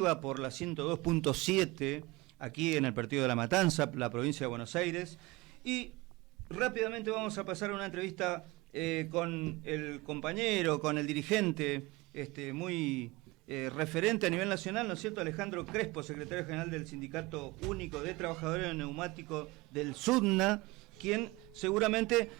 por la 102.7 aquí en el partido de La Matanza, la provincia de Buenos Aires, y rápidamente vamos a pasar a una entrevista con el compañero, con el dirigente, muy referente a nivel nacional, ¿no es cierto?, Alejandro Crespo, secretario general del Sindicato Único de Trabajadores de Neumáticos del SUTNA, quien seguramente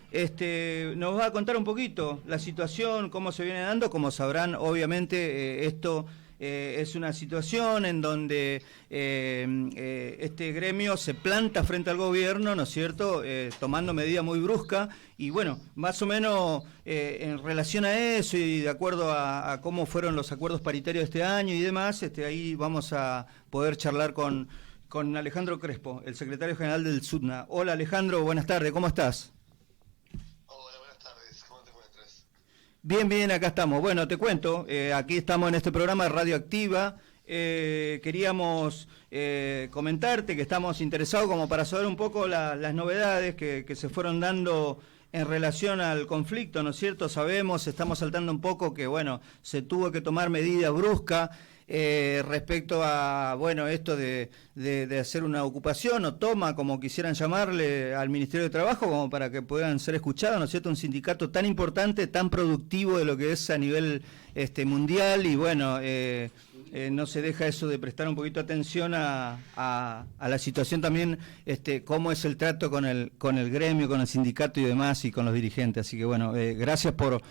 nos va a contar un poquito la situación, cómo se viene dando. Como sabrán, obviamente esto es una situación en donde este gremio se planta frente al gobierno, ¿no es cierto?, tomando medidas muy bruscas, y bueno, más o menos en relación a eso y de acuerdo a cómo fueron los acuerdos paritarios este año y demás, ahí vamos a poder charlar con Alejandro Crespo, el secretario general del SUTNA. Hola Alejandro, buenas tardes, ¿cómo estás? Hola, buenas tardes, ¿cómo te encuentras? Bien, bien, acá estamos. Bueno, te cuento, aquí estamos en este programa de Radioactiva. Queríamos comentarte que estamos interesados como para saber un poco las novedades que se fueron dando en relación al conflicto, ¿no es cierto? Sabemos, estamos saltando un poco que, bueno, se tuvo que tomar medidas bruscas respecto a, bueno, esto de hacer una ocupación o toma, como quisieran llamarle, al Ministerio de Trabajo, como para que puedan ser escuchados, ¿no es cierto? Un sindicato tan importante, tan productivo de lo que es a nivel mundial, y bueno, no se deja eso de prestar un poquito atención a la situación también, cómo es el trato con el gremio, con el sindicato y demás, y con los dirigentes. Así que bueno, gracias por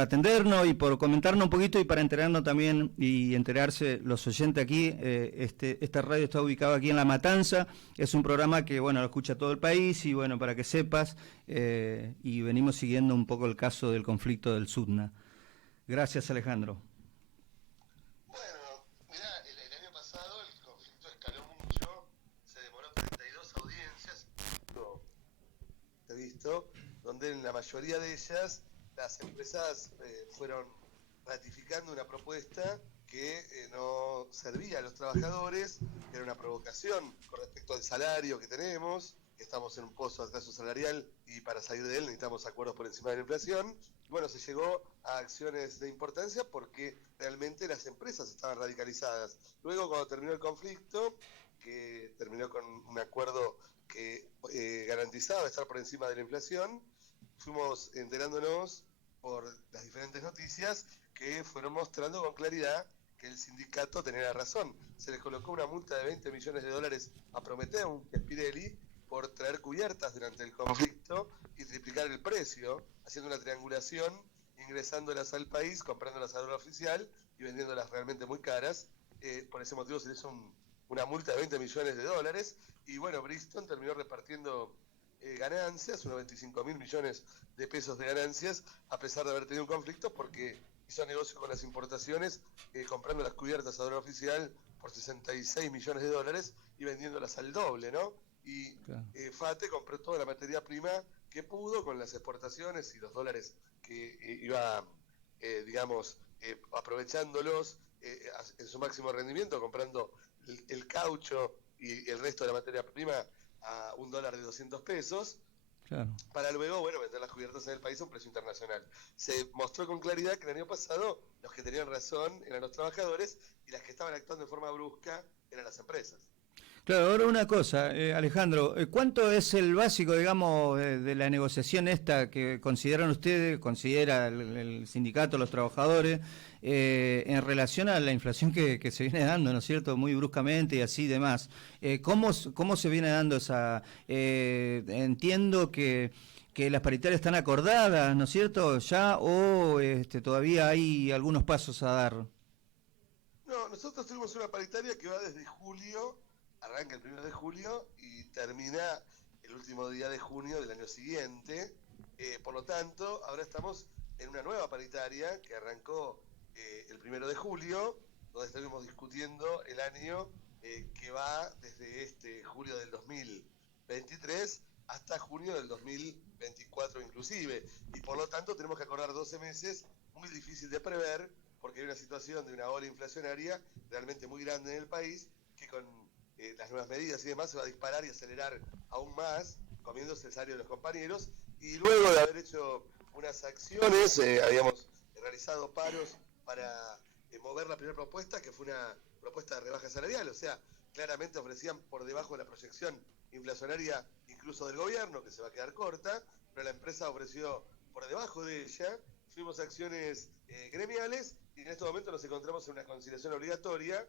atendernos y por comentarnos un poquito, y para enterarnos también y enterarse los oyentes aquí. Esta radio está ubicada aquí en La Matanza, es un programa que, bueno, lo escucha todo el país, y bueno, para que sepas, y venimos siguiendo un poco el caso del conflicto del SUTNA. Gracias, Alejandro. Bueno, mirá, el año pasado el conflicto escaló mucho, se demoró 32 audiencias, he visto, donde en la mayoría de ellas las empresas fueron ratificando una propuesta que no servía a los trabajadores, que era una provocación con respecto al salario que tenemos, que estamos en un pozo de atraso salarial y para salir de él necesitamos acuerdos por encima de la inflación. Y bueno, se llegó a acciones de importancia porque realmente las empresas estaban radicalizadas. Luego, cuando terminó el conflicto, que terminó con un acuerdo que garantizaba estar por encima de la inflación, fuimos enterándonos por las diferentes noticias que fueron mostrando con claridad que el sindicato tenía razón. Se les colocó una multa de 20 millones de dólares a Prometeu, que es Pirelli, por traer cubiertas durante el conflicto y triplicar el precio, haciendo una triangulación, ingresándolas al país, comprándolas a dólar oficial y vendiéndolas realmente muy caras. Por ese motivo se les hizo una multa de 20 millones de dólares, y bueno, Bristol terminó repartiendo ganancias, unos 25.000 millones de pesos de ganancias, a pesar de haber tenido un conflicto, porque hizo negocio con las importaciones, comprando las cubiertas a dólar oficial por 66 millones de dólares y vendiéndolas al doble, ¿no? Y Claro. FATE compró toda la materia prima que pudo con las exportaciones y los dólares que iba, aprovechándolos en su máximo rendimiento, comprando el caucho y el resto de la materia prima a $1 de 200 pesos, Claro. para luego, bueno, vender las cubiertas en el país a un precio internacional. Se mostró con claridad que el año pasado los que tenían razón eran los trabajadores y las que estaban actuando de forma brusca eran las empresas. Claro, ahora una cosa, Alejandro, ¿cuánto es el básico, digamos, de la negociación esta que consideran ustedes, considera el sindicato, los trabajadores, en relación a la inflación que se viene dando, ¿no es cierto?, muy bruscamente y así demás? ¿Cómo se viene dando esa...? Entiendo que las paritarias están acordadas, ¿no es cierto?, ya, o todavía hay algunos pasos a dar. No, nosotros tenemos una paritaria que va desde julio, arranca el 1 de julio y termina el último día de junio del año siguiente. Por lo tanto, ahora estamos en una nueva paritaria que arrancó el 1 de julio, donde estuvimos discutiendo el año que va desde julio del 2023 hasta junio del 2024 inclusive. Y por lo tanto tenemos que acordar 12 meses, muy difícil de prever, porque hay una situación de una ola inflacionaria realmente muy grande en el país, que con las nuevas medidas y demás se va a disparar y acelerar aún más, comiéndose el salario de los compañeros. Y luego de haber hecho unas acciones, habíamos realizado paros para mover la primera propuesta, que fue una propuesta de rebaja salarial, o sea, claramente ofrecían por debajo de la proyección inflacionaria incluso del gobierno, que se va a quedar corta, pero la empresa ofreció por debajo de ella, fuimos a acciones gremiales y en este momento nos encontramos en una conciliación obligatoria,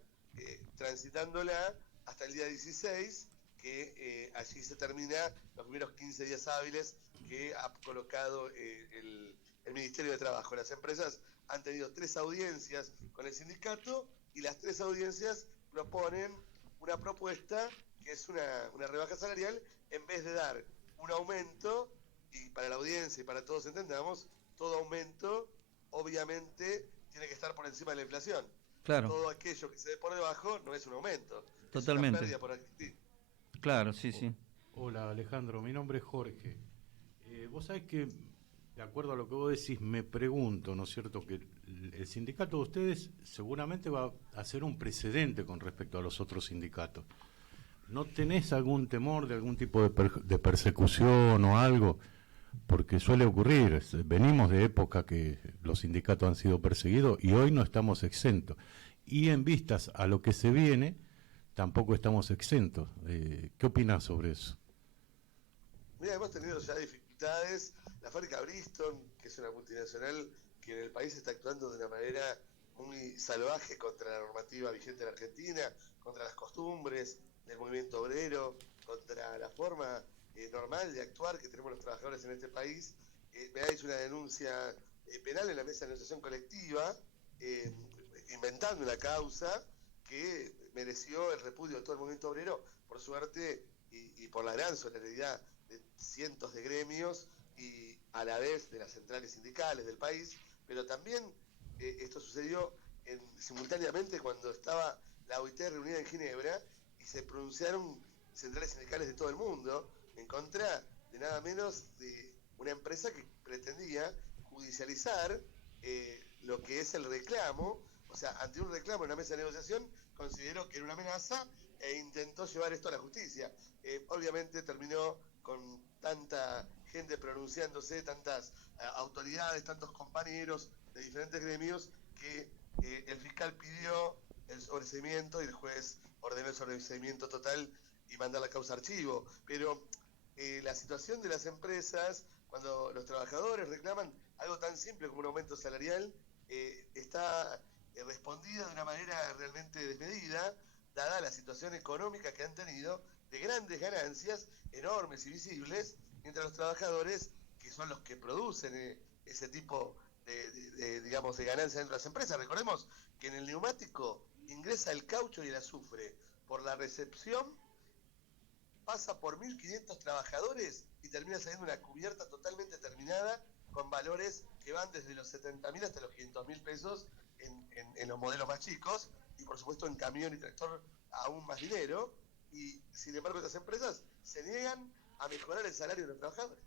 transitándola hasta el día 16, que allí se termina los primeros 15 días hábiles que ha colocado el Ministerio de Trabajo. Las empresas han tenido 3 audiencias con el sindicato y las 3 audiencias proponen una propuesta que es una rebaja salarial en vez de dar un aumento, y para la audiencia y para todos entendamos, todo aumento obviamente tiene que estar por encima de la inflación. Claro. Todo aquello que se dé por debajo no es un aumento, es una Totalmente. pérdida por adquirir. Claro, sí, sí. Hola Alejandro, mi nombre es Jorge. Vos sabés que, de acuerdo a lo que vos decís, me pregunto, ¿no es cierto?, que el sindicato de ustedes seguramente va a ser un precedente con respecto a los otros sindicatos. ¿No tenés algún temor de algún tipo de persecución o algo? Porque suele ocurrir, venimos de época que los sindicatos han sido perseguidos y hoy no estamos exentos. Y en vistas a lo que se viene, tampoco estamos exentos. ¿Qué opinás sobre eso? Mira, hemos tenido ya dificultades. La fábrica Bristol, que es una multinacional que en el país está actuando de una manera muy salvaje contra la normativa vigente en Argentina, contra las costumbres del movimiento obrero, contra la forma normal de actuar que tenemos los trabajadores en este país. Me ha hecho una denuncia penal en la mesa de negociación colectiva, inventando una causa que mereció el repudio de todo el movimiento obrero, por suerte y por la gran solidaridad de cientos de gremios y a la vez de las centrales sindicales del país, pero también esto sucedió simultáneamente cuando estaba la OIT reunida en Ginebra y se pronunciaron centrales sindicales de todo el mundo en contra de nada menos de una empresa que pretendía judicializar lo que es el reclamo, o sea, ante un reclamo en una mesa de negociación consideró que era una amenaza e intentó llevar esto a la justicia. Obviamente terminó con tanta gente pronunciándose, tantas autoridades, tantos compañeros de diferentes gremios, que el fiscal pidió el sobreseimiento y el juez ordenó el sobreseimiento total y mandar la causa a archivo. Pero la situación de las empresas, cuando los trabajadores reclaman algo tan simple como un aumento salarial, está respondida de una manera realmente desmedida, dada la situación económica que han tenido de grandes ganancias enormes y visibles, mientras los trabajadores, que son los que producen ese tipo digamos, de ganancias dentro de las empresas. Recordemos que en el neumático ingresa el caucho y el azufre. Por la recepción pasa por 1.500 trabajadores y termina saliendo una cubierta totalmente terminada con valores que van desde los 70.000 hasta los 500.000 pesos en los modelos más chicos, y por supuesto en camión y tractor aún más dinero, y sin embargo estas empresas se niegan a mejorar el salario de los trabajadores.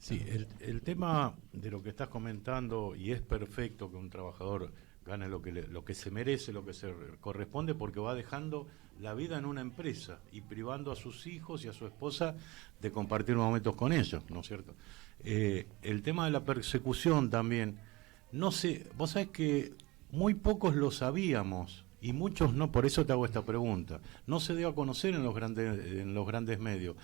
Sí, el tema de lo que estás comentando, y es perfecto que un trabajador gane lo que se merece, lo que se corresponde, porque va dejando la vida en una empresa y privando a sus hijos y a su esposa de compartir momentos con ellos, ¿no es cierto? El tema de la persecución también, no sé, vos sabés que muy pocos lo sabíamos y muchos no, por eso te hago esta pregunta. No se dio a conocer en los grandes medios.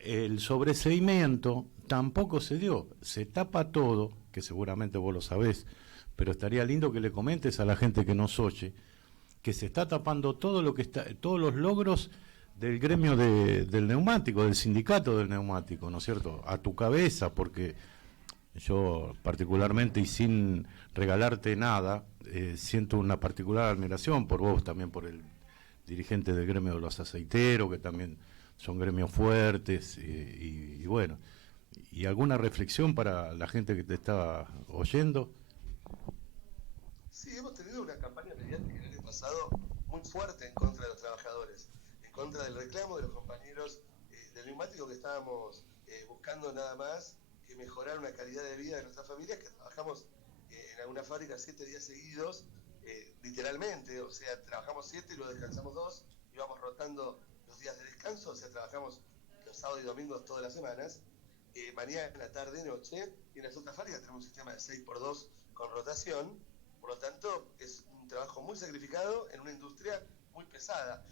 El sobreseimiento tampoco se dio, se tapa todo, que seguramente vos lo sabés, pero estaría lindo que le comentes a la gente que nos oye que se está tapando todo lo que está, todos los logros del gremio del neumático, del sindicato del neumático, ¿no es cierto? A tu cabeza, porque yo particularmente y sin regalarte nada, siento una particular admiración por vos, también por el dirigente del gremio de los aceiteros, que también son gremios fuertes, y bueno, ¿y alguna reflexión para la gente que te está oyendo? Sí, hemos tenido una campaña mediática el año pasado muy fuerte en contra de los trabajadores, en contra del reclamo de los compañeros del neumático, que estábamos buscando nada más que mejorar una calidad de vida de nuestras familias, que trabajamos en alguna fábrica 7 días seguidos, literalmente, o sea, trabajamos 7 y luego descansamos 2, y vamos rotando los días de descanso, o sea, trabajamos los sábados y domingos todas las semanas, mañana, tarde, noche, y en las otras fábricas tenemos un sistema de 6x2 con rotación. Por lo tanto, es un trabajo muy sacrificado en una industria muy pesada.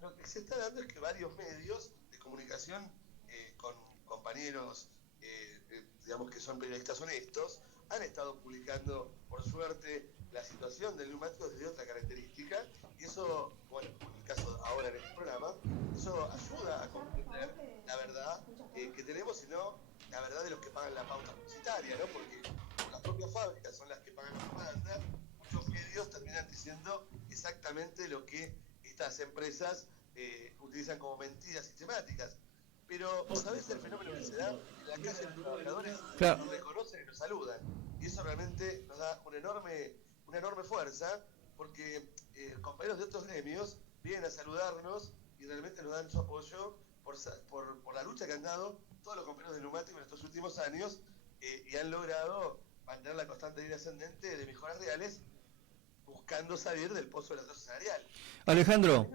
Lo que se está dando es que varios medios de comunicación con compañeros, digamos que son periodistas honestos, han estado publicando, por suerte, la situación del neumático desde otra característica, y eso, bueno, como en el caso ahora en este programa, eso ayuda a comprender la verdad que tenemos, y no la verdad de los que pagan la pauta publicitaria, ¿no? Porque como las propias fábricas son las que pagan la propaganda, muchos medios terminan diciendo exactamente lo que estas empresas utilizan como mentiras sistemáticas. Pero, ¿sabés el fenómeno que se da? En la calle los trabajadores nos reconocen y nos saludan. Y eso realmente nos da una enorme fuerza, porque compañeros de otros gremios vienen a saludarnos y realmente nos dan su apoyo por la lucha que han dado todos los compañeros de neumático en estos últimos años, y han logrado mantener la constante línea ascendente de mejoras reales, buscando salir del pozo de la tasa salarial. Alejandro,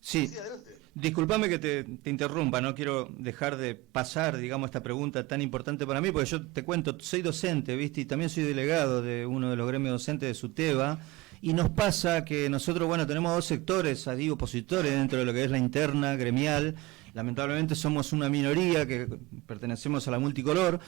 sí, adelante. Discúlpame que te interrumpa, no quiero dejar de pasar, digamos, esta pregunta tan importante para mí, porque yo te cuento, soy docente, ¿viste? Y también soy delegado de uno de los gremios docentes de SUTEBA, y nos pasa que nosotros, bueno, tenemos dos sectores, ahí opositores dentro de lo que es la interna gremial. Lamentablemente somos una minoría que pertenecemos a la multicolor,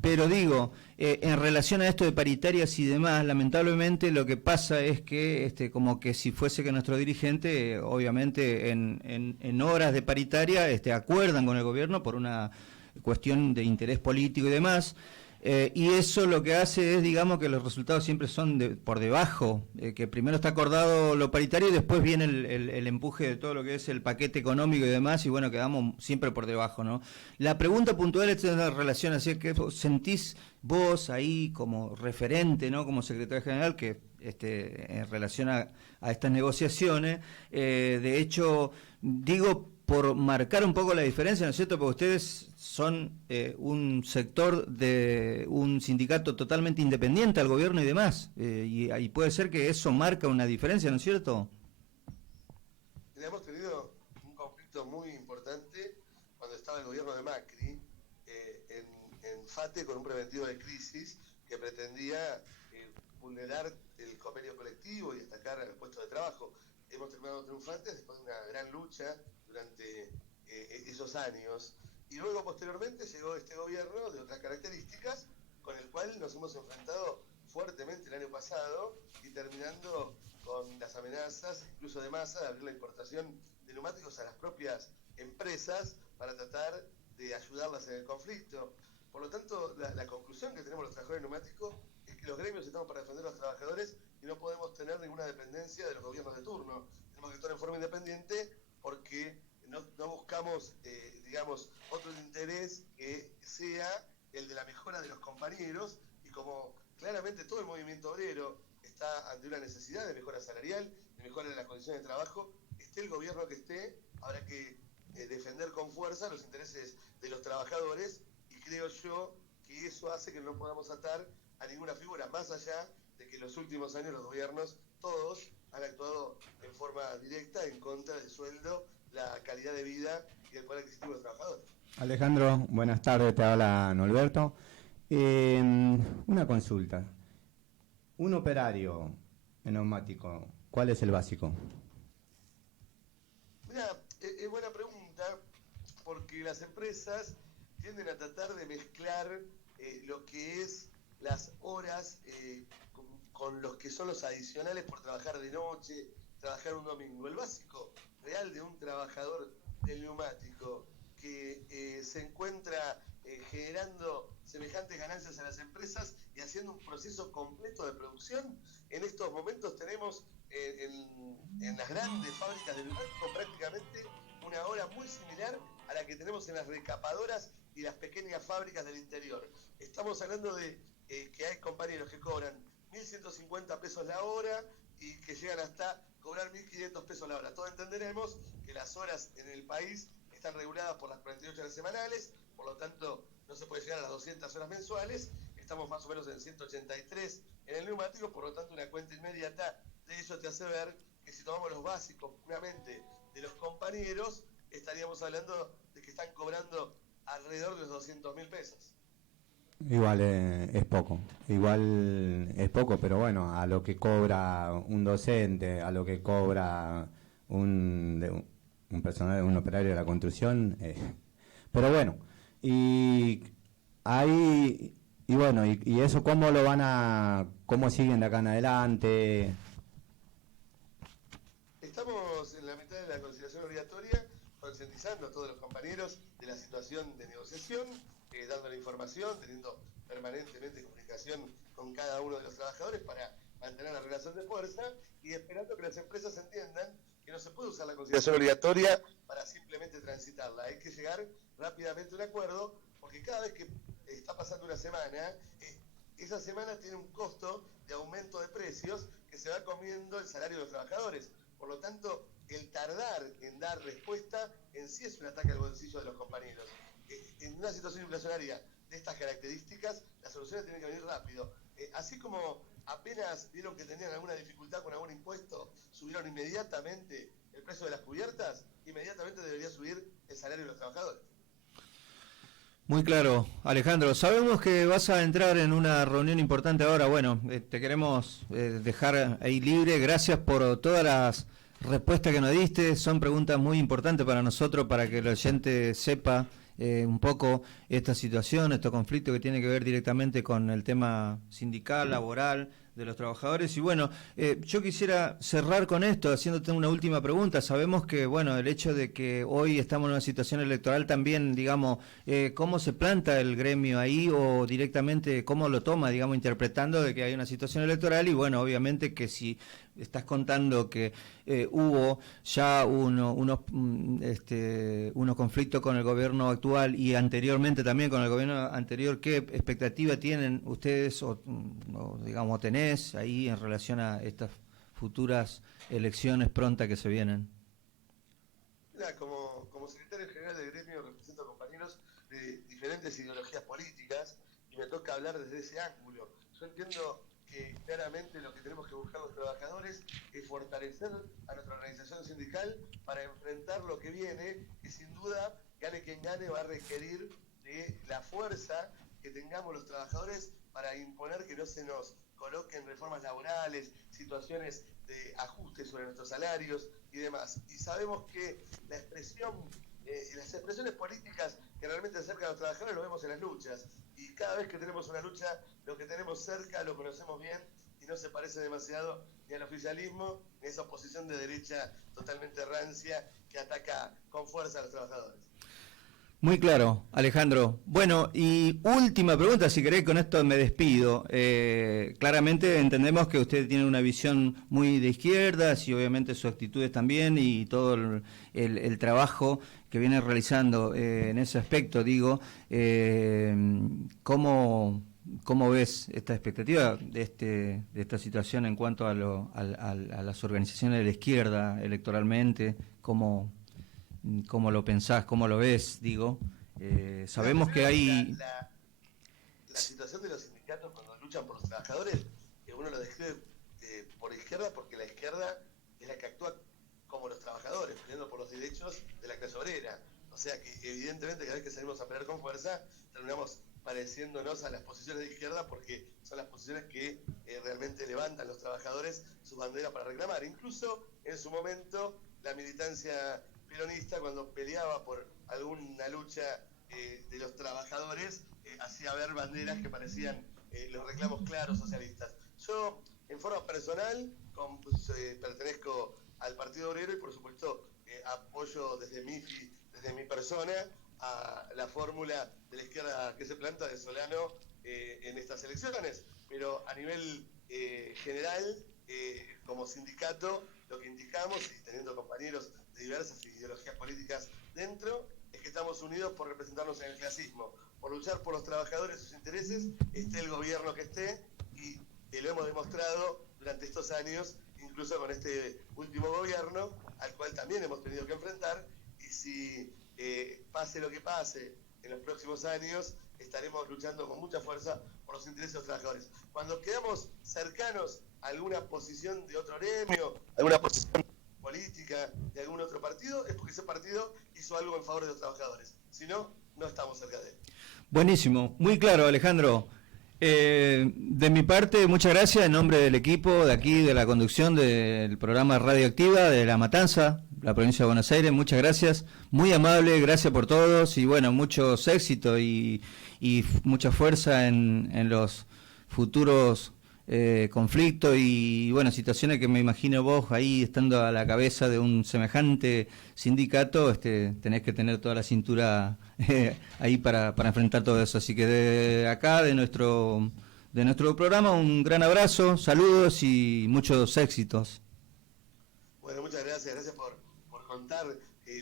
pero digo, en relación a esto de paritarias y demás, lamentablemente lo que pasa es que como que si fuese que nuestro dirigente, obviamente en horas de paritaria, acuerdan con el gobierno por una cuestión de interés político y demás. Y eso lo que hace es, digamos, que los resultados siempre son por debajo, que primero está acordado lo paritario y después viene el empuje de todo lo que es el paquete económico y demás, y bueno, quedamos siempre por debajo, ¿no? La pregunta puntual es en relación, así que sentís vos ahí como referente, ¿no? Como secretario general, que en relación a estas negociaciones, de hecho, digo, por marcar un poco la diferencia, ¿no es cierto? Porque ustedes son un sector de un sindicato totalmente independiente al gobierno y demás, y puede ser que eso marca una diferencia, ¿no es cierto? Hemos tenido un conflicto muy importante cuando estaba el gobierno de Macri, en FATE, con un preventivo de crisis que pretendía vulnerar el convenio colectivo y atacar al puesto de trabajo. Hemos terminado triunfantes después de una gran lucha durante esos años, y luego posteriormente llegó este gobierno de otras características, con el cual nos hemos enfrentado fuertemente el año pasado, y terminando con las amenazas, incluso de masa, de abrir la importación de neumáticos a las propias empresas para tratar de ayudarlas en el conflicto. Por lo tanto, la conclusión que tenemos los trabajadores neumáticos es que los gremios estamos para defender a los trabajadores y no podemos tener ninguna dependencia de los gobiernos de turno. Tenemos que actuar en forma independiente, porque no buscamos, digamos, otro interés que sea el de la mejora de los compañeros, y como claramente todo el movimiento obrero está ante una necesidad de mejora salarial, de mejora de las condiciones de trabajo, esté el gobierno que esté, habrá que defender con fuerza los intereses de los trabajadores, y creo yo que eso hace que no podamos atar a ninguna figura, más allá de que en los últimos años los gobiernos, todos, han actuado en forma directa en contra del sueldo, la calidad de vida y el poder adquisitivo de los trabajadores. Alejandro, buenas tardes, te habla Norberto. Una consulta. Un operario en neumático, ¿cuál es el básico? Mira, es buena pregunta, porque las empresas tienden a tratar de mezclar lo que es las horas con los que son los adicionales por trabajar de noche, trabajar un domingo. El básico real de un trabajador del neumático que se encuentra generando semejantes ganancias a las empresas y haciendo un proceso completo de producción, en estos momentos tenemos en las grandes fábricas del neumático prácticamente una hora muy similar a la que tenemos en las recapadoras y las pequeñas fábricas del interior. Estamos hablando de que hay compañeros que cobran 1.150 pesos la hora y que llegan hasta cobrar 1.500 pesos la hora. Todos entenderemos que las horas en el país están reguladas por las 48 horas semanales, por lo tanto no se puede llegar a las 200 horas mensuales. Estamos más o menos en 183 en el neumático, por lo tanto una cuenta inmediata de eso te hace ver que si tomamos los básicos puramente de los compañeros, estaríamos hablando de que están cobrando alrededor de los 200.000 pesos. Igual es poco, igual es poco, pero bueno, a lo que cobra un docente, a lo que cobra un personal, un operario de la construcción, pero bueno, y ahí, y bueno, y eso cómo lo cómo siguen de acá en adelante. Estamos en la mitad de la conciliación obligatoria, concientizando a todos los compañeros de la situación de negociación, dando la información, teniendo permanentemente comunicación con cada uno de los trabajadores para mantener la relación de fuerza y esperando que las empresas entiendan que no se puede usar la conciliación obligatoria para simplemente transitarla. Hay que llegar rápidamente a un acuerdo, porque cada vez que está pasando una semana, esa semana tiene un costo de aumento de precios que se va comiendo el salario de los trabajadores. Por lo tanto, el tardar en dar respuesta en sí es un ataque al bolsillo de los compañeros. En una situación inflacionaria de estas características, las soluciones tienen que venir rápido. Así como apenas vieron que tenían alguna dificultad con algún impuesto, subieron inmediatamente el precio de las cubiertas, inmediatamente debería subir el salario de los trabajadores. Muy claro, Alejandro. Sabemos que vas a entrar en una reunión importante ahora. Bueno, te queremos dejar ahí libre. Gracias por todas las respuestas que nos diste. Son preguntas muy importantes para nosotros, para que el oyente sepa un poco esta situación, estos conflictos que tienen que ver directamente con el tema sindical, laboral, de los trabajadores. Y bueno, yo quisiera cerrar con esto, haciéndote una última pregunta. Sabemos que, bueno, el hecho de que hoy estamos en una situación electoral también, digamos, ¿cómo se planta el gremio ahí o directamente cómo lo toma, digamos, interpretando de que hay una situación electoral? Y bueno, obviamente que si estás contando que hubo ya unos conflictos con el gobierno actual y anteriormente también con el gobierno anterior, ¿qué expectativa tienen ustedes o digamos tenés ahí en relación a estas futuras elecciones prontas que se vienen? Mira, como secretario general del gremio represento a compañeros de diferentes ideologías políticas y me toca hablar desde ese ángulo. Yo entiendo que claramente lo que tenemos que buscar los trabajadores es fortalecer a nuestra organización sindical para enfrentar lo que viene, que sin duda, gane quien gane, va a requerir de la fuerza que tengamos los trabajadores para imponer que no se nos coloquen reformas laborales, situaciones de ajuste sobre nuestros salarios y demás. Y sabemos que la expresión, las expresiones políticas que realmente acercan a los trabajadores lo vemos en las luchas. Y cada vez que tenemos una lucha, lo que tenemos cerca lo conocemos bien y no se parece demasiado ni al oficialismo ni a esa oposición de derecha totalmente rancia que ataca con fuerza a los trabajadores. Muy claro, Alejandro. Bueno, y última pregunta, si querés, con esto me despido. Claramente entendemos que usted tiene una visión muy de izquierdas y obviamente sus actitudes también y todo el trabajo que viene realizando en ese aspecto, digo. ¿Cómo ves esta expectativa de esta situación en cuanto a las organizaciones de la izquierda electoralmente? ¿Cómo lo pensás, cómo lo ves, digo? Sabemos que hay... La situación de los sindicatos cuando luchan por los trabajadores, uno lo describe por izquierda porque la izquierda es la que actúa como los trabajadores, peleando por los derechos de la clase obrera. O sea que evidentemente cada vez que salimos a pelear con fuerza, terminamos pareciéndonos a las posiciones de izquierda porque son las posiciones que realmente levantan los trabajadores su bandera para reclamar. Incluso en su momento la militancia peronista, cuando peleaba por alguna lucha de los trabajadores, hacía ver banderas que parecían los reclamos claros socialistas. Yo, en forma personal, pertenezco al Partido Obrero y por supuesto apoyo desde mi persona a la fórmula de la izquierda que se planta de Solano en estas elecciones, pero a nivel general, como sindicato, lo que indicamos, y teniendo compañeros de diversas ideologías políticas dentro, es que estamos unidos por representarnos en el clasismo, por luchar por los trabajadores, sus intereses, esté el gobierno que esté, y lo hemos demostrado durante estos años, incluso con este último gobierno, al cual también hemos tenido que enfrentar, y si pase lo que pase en los próximos años, estaremos luchando con mucha fuerza por los intereses de los trabajadores. Cuando quedamos cercanos a alguna posición de otro gremio, alguna posición política de algún otro partido, es porque ese partido hizo algo en favor de los trabajadores. Si no, no estamos cerca de él. Buenísimo, muy claro, Alejandro. De mi parte, muchas gracias en nombre del equipo de aquí, de la conducción del programa Radioactiva de La Matanza, la provincia de Buenos Aires. Muchas gracias, muy amable, gracias por todos y bueno, muchos éxitos y mucha fuerza en los futuros conflictos y bueno, situaciones que me imagino vos ahí estando a la cabeza de un semejante sindicato, tenés que tener toda la cintura ahí para enfrentar todo eso. Así que de acá, de nuestro programa, un gran abrazo, saludos y muchos éxitos. Bueno, muchas gracias por contar.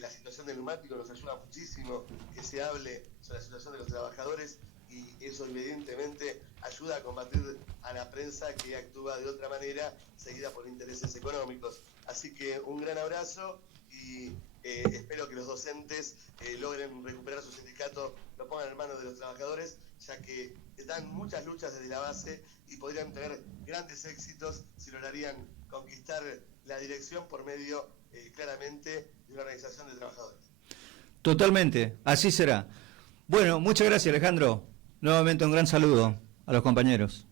La situación del neumático nos ayuda muchísimo que se hable sobre la situación de los trabajadores y eso evidentemente ayuda a combatir a la prensa que actúa de otra manera, seguida por intereses económicos. Así que un gran abrazo y espero que los docentes logren recuperar su sindicato, lo pongan en manos de los trabajadores, ya que dan muchas luchas desde la base y podrían tener grandes éxitos si lograrían conquistar la dirección por medio claramente de una organización de trabajadores. Totalmente, así será. Bueno, muchas gracias, Alejandro. Nuevamente un gran saludo a los compañeros.